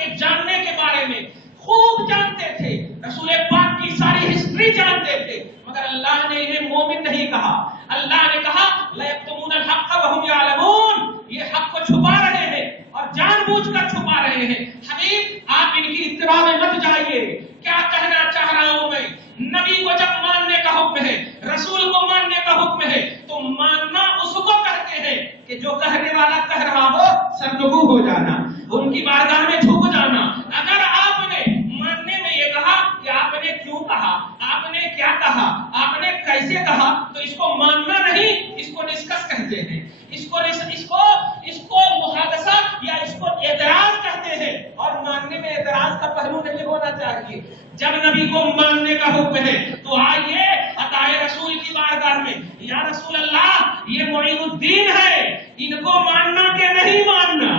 کے جاننے کے بارے میں خوب جانتے تھے، رسول پاک کی ساری ہسٹری جانتے تھے، مگر اللہ نے انہیں مومن نہیں کہا۔ اللہ نے کہا لَيَكْتُمُونَ الْحَقَّ وَهُمْ يَعْلَمُونَ، یہ حق کو چھپا رہے ہیں اور جان بوجھ کر چھپا رہے ہیں۔ حبیب آپ ان کی اتباع میں مت جائیے۔ کیا کہنا چاہ رہا ہوں میں، نبی کو جب ماننے کا حکم ہے، رسول کو ماننے کا حکم ہے، تو ماننا اس کو کہتے ہیں کہ جو کہنے والا کہہ رہا ہو سرنگو ہو جانا، ان کی بارگاہ میں جھک جانا۔ اگر آپ نے ماننے میں یہ کہا کہ آپ نے کیوں کہا، آپ نے کیا کہا، آپ نے کیسے کہا، تو اس کو ماننا نہیں، اس کو ڈسکس کہتے ہیں، اس کو محادثہ یا اس کو اعتراض کہتے ہیں، اور ماننے میں اعتراض کا پہلو نہیں ہونا چاہیے۔ جب نبی کو ماننے کا حکم ہے تو آئیے عطائے رسول کی بارگاہ میں، یا رسول اللہ یہ معین الدین ہے، ان کو ماننا کہ نہیں ماننا،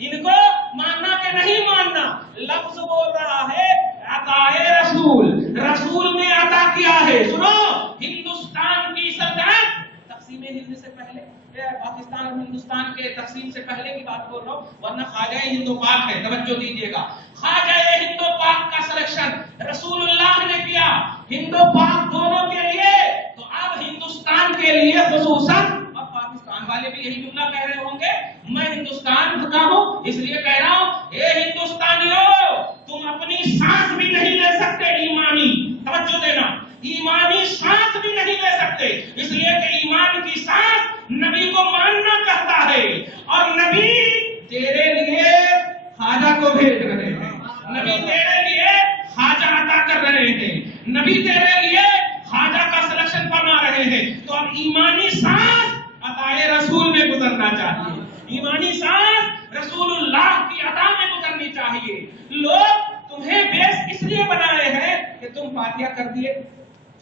ان کو ماننا کہ نہیں ماننا۔ لفظ بول رہا ہے عطائے رسول، رسول نے عطا کیا ہے۔ سنو، ہندوستان کی سلطنت تقسیم ہند سے پہلے، پاکستان اور ہندوستان کے تقسیم سے پہلے کی بات بول رہا ہوں، ورنہ خواجہ ہند و پاک ہے، توجہ دیجیے گا۔ خواجہ ہند و پاک کا سلیکشن رسول اللہ نے کیا ہند و پاک دونوں کے لیے، تو اب ہندوستان کے لیے خصوصاً، اب پاکستان والے بھی یہی جملہ کہہ رہے ہوں گے، میں ہندوستان کا ہوں اس لیے کہہ رہا ہوں، اے ہندوستانیوں تم اپنی سانس بھی نہیں لے سکتے ایمانی، توجہ دینا، ایمانی سانس بھی نہیں لے سکتے، اس لیے کہ ایمان کی سانس نبی کو ماننا کہتا ہے، اور نبی تیرے لیے خواجہ کو بھیج رہے ہیں، نبی تیرے لیے خواجہ عطا کر رہے ہیں، نبی تیرے لیے خواجہ کا سلیکشن فرما رہے ہیں، تو اب ایمانی سانس عطائے رسول میں گزرنا چاہیے، ایمانی سانس رسول اللہ کی عطا میں گزرنی چاہیے۔ لوگ تمہیں بیس اس لیے بنائے ہیں کہ تم فاتحہ کر دیے،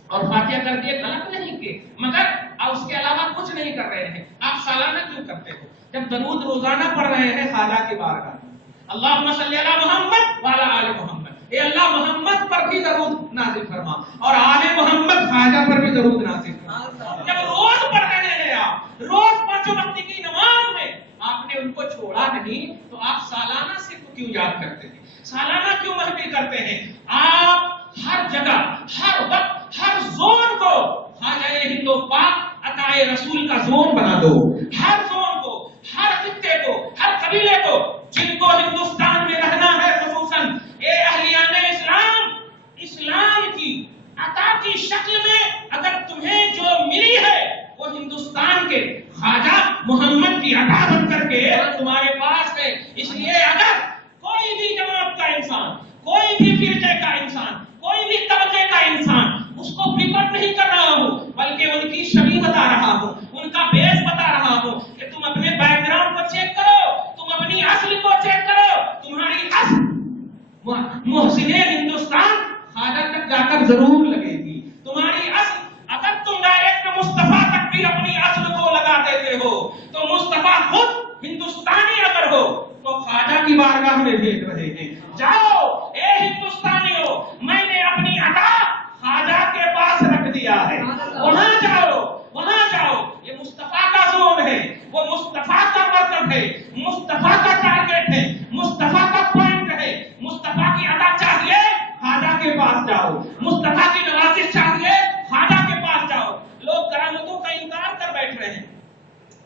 اور فاتحہ کر دیے غلط نہیں کہ، مگر آپ اس کے علاوہ کچھ نہیں کر رہے ہیں، آپ سالانہ کیوں کرتے ہو؟ جب درود روزانہ پڑھ رہے ہیں خواجہ کی بارگاہ میں، اللہم صلی علی محمد وعلی آل محمد، اے اللہ محمد پر بھی درود نازل فرما اور آل محمد خواجہ پر بھی درود نازل فرما۔ جب روز پڑھ رہے ہیں، آپ روز 5 وقت کی نماز میں آپ نے ان کو چھوڑا نہیں، تو آپ سالانہ صرف کیوں یاد کرتے ہیں، سالانہ کیوں محفل کرتے ہیں؟ آپ ہر جگہ، ہر وقت، ہر زون کو خواجہ ہند و پاک عطائے رسول کا زون بنا دو، ہر زون کو، ہر خطے کو، ہر قبیلے کو، جن کو ہندوستان میں رہنا ہے، خصوصاً اے اہلیان اسلام، اسلام کی عطا کی شکل میں اگر تمہیں جو ملی ہے وہ ہندوستان کے خواجہ محمد کی عطا بن کر کے تمہارے پاس ہے۔ اس لیے اگر کوئی بھی جماعت کا انسان، کوئی بھی فرقے کا انسان، کوئی بھی طبقے کا انسان، اس کو فکر نہیں کر رہا ہوں، بلکہ ان کی شبیہ بتا رہا ہوں، ان کا بیس بتا رہا ہوں کہ تم اپنے بیک گراؤنڈ کو چیک کرو، تم اپنی اصل کو چیک کرو، تمہاری اصل محسن ہندوستان خواجہ تک جا کر ضرور لگے گی، تمہاری اصل اگر تم ڈائریکٹ مصطفیٰ تک بھی اپنی اصل کو لگا دیتے ہو، تو مصطفیٰ خود ہندوستانی اگر ہو تو خواجہ کی بارگاہ میں بھیج رہے ہیں، جاؤ اے ہندوستانیوں، میں نے اپنی عطا خواجہ کے پاس رکھ دیا ہے، وہاں جاؤ، وہاں جاؤ، یہ مصطفیٰ کا زون ہے، وہ مصطفیٰ کا مطلب ہے، مصطفیٰ کا ٹارگیٹ ہے، مصطفیٰ کا پوائنٹ ہے، مصطفیٰ کی عطا چاہیے خواجہ کے پاس جاؤ، مصطفیٰ کی نوازش چاہیے خواجہ کے پاس جاؤ۔ لوگ کرامتوں کا انکار کر بیٹھ رہے ہیں،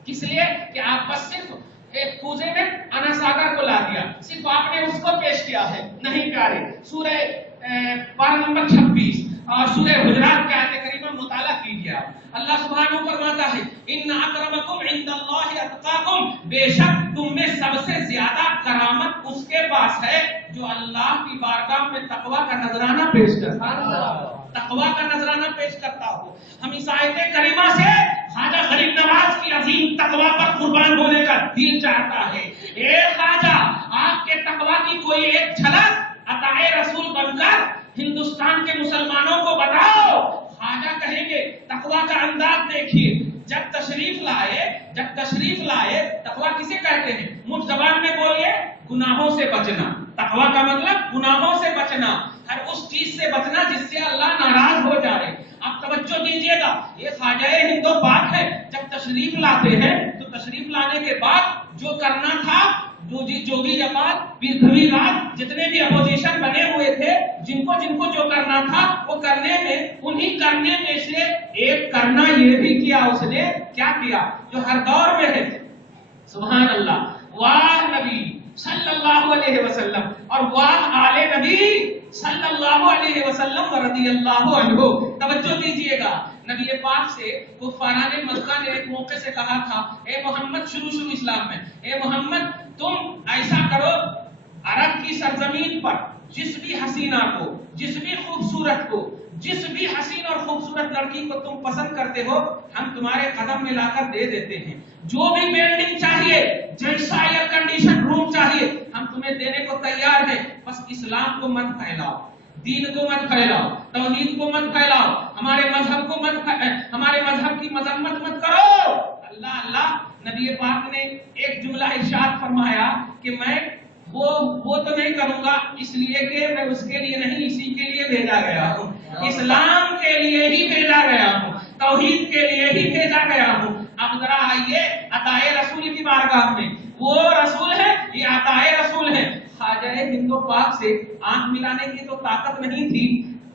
اس لیے کہ آپ بس صرف ایک کوزے میں انا ساگر کو لا دیا، صرف آپ نے اس کو پیش کیا ہے، نہیں پیارے۔ سورہ پارہ نمبر 26 اور سورہ حجرات کی آیت کریمہ مطالعہ کیجیے آپ، اللہ سبحانہ فرماتا ہے ان اکرمکم عند اللہ اتقاکم، بے شک تم میں سب سے زیادہ کرامت اس کے پاس ہے جو اللہ کی بارگاہ میں تقوی کا نذرانہ پیش کرتا ہے، تقوی کا نذرانہ پیش کرتا ہو۔ ہم اس آیت کریمہ سے خواجہ غریب نواز کی عظیم تقوی پر قربان ہونے کا دل چاہتا ہے۔ اے خواجہ، آپ کے تقوی کی کوئی ایک جھلک عطائے رسول بن کر ہندوستان کے مسلمانوں کو بتاؤ۔ خواجہ کہیں گے تقوی کا انداز دیکھیے، جب تشریف لائے تقوی کسے کہتے ہیں؟ مجھ زبان میں بولیے، گناہوں سے بچنا۔ تقوی کا مطلب گناہوں سے بچنا، ہر اس چیز سے بچنا جس سے اللہ ناراض ہو جائے۔ آپ توجہ دیجیے گا، یہ خواجہ ہند و پاک ہے، جب تشریف لاتے ہیں تو تشریف لانے کے بعد جو کرنا تھا، جوگی جماعت، پیر رات جتنے بھی اپوزیشن بنے ہوئے تھے، جن کو جو کرنا تھا وہ کرنے میں سے ایک کرنا یہ بھی کیا اس نے، کیا کیا جو ہر دور میں ہے، سبحان اللہ، واہ نبی صلی اللہ علیہ وسلم اور واہ آل نبی صلی اللہ علیہ وسلم رضی اللہ عنہ. توجہ دیجئے گا، نبی پاک سے کفاران مکہ نے ایک موقع سے کہا تھا، اے محمد، شروع اسلام میں، اے محمد تم ایسا کرو، عرب کی سرزمین پر جس بھی حسینہ کو، جس بھی خوبصورت کو، جس بھی حسین اور خوبصورت لڑکی کو تم پسند کرتے ہو، ہم تمہارے قدم میں لا کر دے دیتے ہیں. جو بھی بلڈنگ چاہیے، جیسا ایئر کنڈیشن روم چاہیے، ہم تمہیں دینے کو تیار ہیں. بس اسلام کو مت پھیلاؤ، دین کو مت پھیلاؤ، توحید کو مت پھیلاؤ، ہمارے مذہب کو ہمارے مذہب کی مذمت مت کرو. اللہ نبی پاک نے ایک جملہ ارشاد فرمایا کہ میں وہ تو نہیں کروں گا، اس لیے کہ میں اس کے لیے نہیں، اسی کے لیے بھیجا گیا ہوں، اسلام کے لیے ہی بھیجا گیا ہوں، توحید کے لیے ہی بھیجا گیا ہوں. اب ذرا آئیے عطائے رسول کی بارگاہ میں، وہ رسول ہے، یہ عطائے رسول ہے. خواجہ ہند و پاک سے آنکھ ملانے کی تو طاقت نہیں تھی،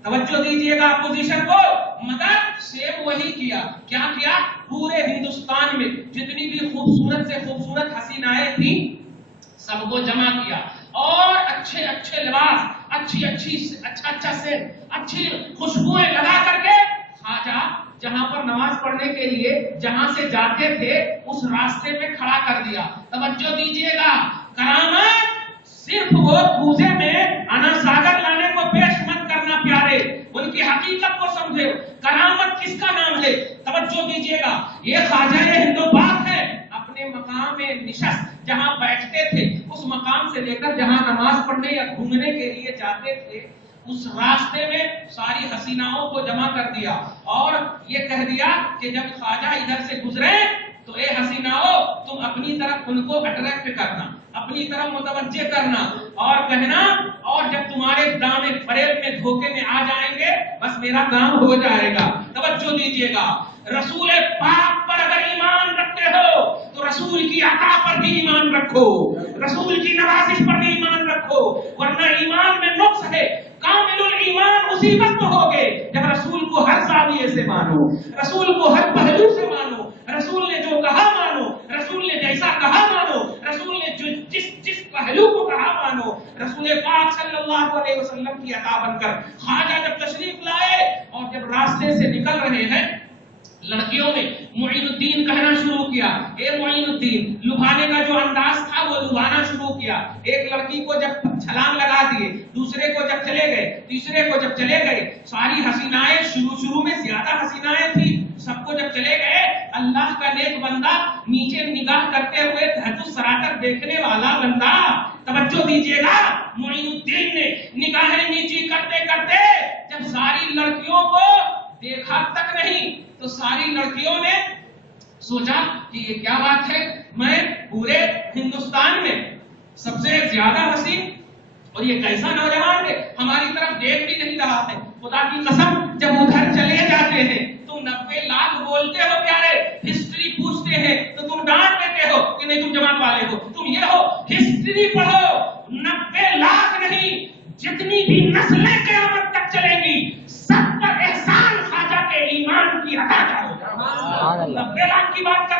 توجہ دیجئے گا اپوزیشن کو، مگر سیم وہی کیا. کیا کیا؟ پورے ہندوستان میں جتنی بھی خوبصورت سے خوبصورت حسینائیں تھیں سب کو جمع کیا اور اچھے لباس، اچھا سے اچھی خوشبوئیں لگا کر کے خواجہ جہاں پر نماز پڑھنے کے لیے جہاں سے جاتے تھے اس راستے میں کھڑا کر دیا. توجہ دیجئے گا، کرامت صرف وہ کوزے میں انا ساگر لانے کو پیش مت کرنا پیارے، ان کی حقیقت کو سمجھے. کرامت کس کا نام ہے؟ توجہ دیجئے گا، یہ خواجہ ہند و پاک ہے. اپنے مقام میں نشست جہاں بیٹھتے تھے، اس مقام سے لے کر جہاں نماز پڑھنے یا گھومنے کے لیے جاتے تھے، اس راستے میں ساری حسیناؤں کو جمع کر دیا اور یہ کہہ دیا کہ جب خواجہ ادھر سے گزرے تو اے حسیناؤں، تم اپنی طرف ان کو اٹریکٹ کرنا، اپنی طرف متوجہ کرنا اور کہنا، اور جب تمہارے دام فریب میں دھوکے میں آ جائیں گے بس میرا کام ہو جائے گا. توجہ دیجئے گا، رسول پاک پر اگر ایمان رکھتے ہو تو رسول کی عطا پر بھی ایمان رکھو، رسول کی نوازش پر بھی ایمان رکھو، ورنہ ایمان میں نقص ہے. کامل الایمان اسی وقت ہوگے جب رسول کو ہر زاویے سے مانو، رسول کو ہر پہلو سے مانو، رسول نے جو کہا مانو، رسول نے جیسا کہا مانو، رسول نے جس پہلو کو کہا مانو. رسول پاک صلی اللہ علیہ وسلم کی عطا بن کر خواجہ جب تشریف لائے اور جب راستے سے نکل رہے ہیں، لڑکیوں نے معین الدین کہنا شروع کیا، اے معین الدین. لبھانے کا جو انداز تھا وہ لبھانا شروع کیا. ایک لڑکی کو جب چھلانگ لگا دیے، دوسرے کو جب چلے گئے، تیسرے کو جب چلے گئے، ساری حسینائیں شروع میں زیادہ حسینائیں تھی، سب کو جب چلے گئے، اللہ کا نیک بندہ نیچے نگاہ کرتے ہوئے تہجد سراتر دیکھنے والا بندہ، توجہ دیجئے گا، معین الدین نے نگاہیں نیچی کرتے کرتے جب ساری لڑکیوں کو دیکھا تک نہیں تو ساری لڑکیوں نے سوچا کہ یہ کیا بات ہے، میں پورے ہندوستان میں سب سے زیادہ حسین اور یہ کیسا نوجوان ہے، ہماری طرف دیکھ بھی نہیں رہا ہے. خدا کی قسم جب ادھر چلے جاتے ہیں تم 90 لاکھ بولتے ہو پیارے، ہسٹری پوچھتے ہیں تو تم ڈانٹ دیتے ہو کہ نہیں تم جماعت والے ہو، تم یہ ہو. ہسٹری پڑھو، 90 لاکھ نہیں، جتنی بھی نسلیں قیامت تک چلیں گی سب پر احسان خواجہ کے ایمان کی عطا کا ہوگا. 90 لاکھ کی بات کر